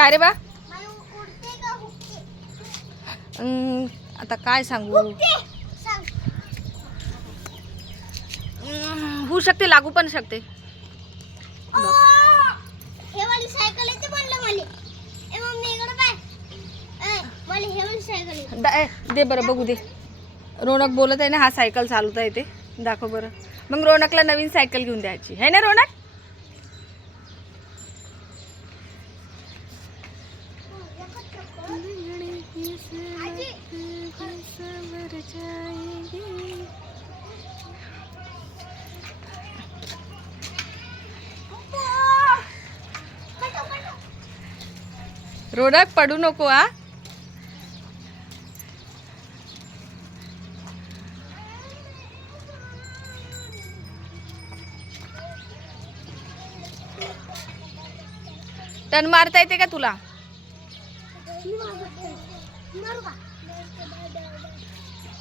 काय रे बा? आता काय सांगू? होऊ शकते, लागू पण शकते. हे वाली सायकल येते म्हणलं मला. ए मम्मी इकडे पाय. मला हे वाली सायकल दे बरं बघू दे. रोनक बोलत आहे ना, हा सायकल चालवता येते. दाखव बरं. मग रोनकला नवीन सायकल घेऊन द्यायची है ना रोनक? रोनक पडू नको हा. टर्न मारता येते का तुला?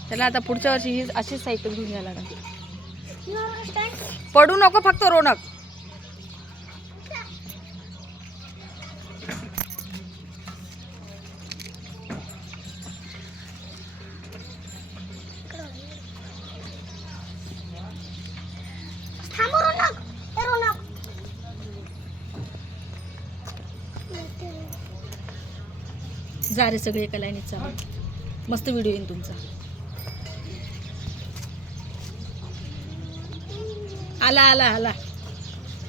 त्याला आता पुढच्या वर्षी ही अशीच सायकल घेऊन यायला लागेल. पडू नको फक्त रोनक. जा रे सगळे एका लाईनीत चालू. मस्त व्हिडिओ येईल तुमचा. आला आला आला.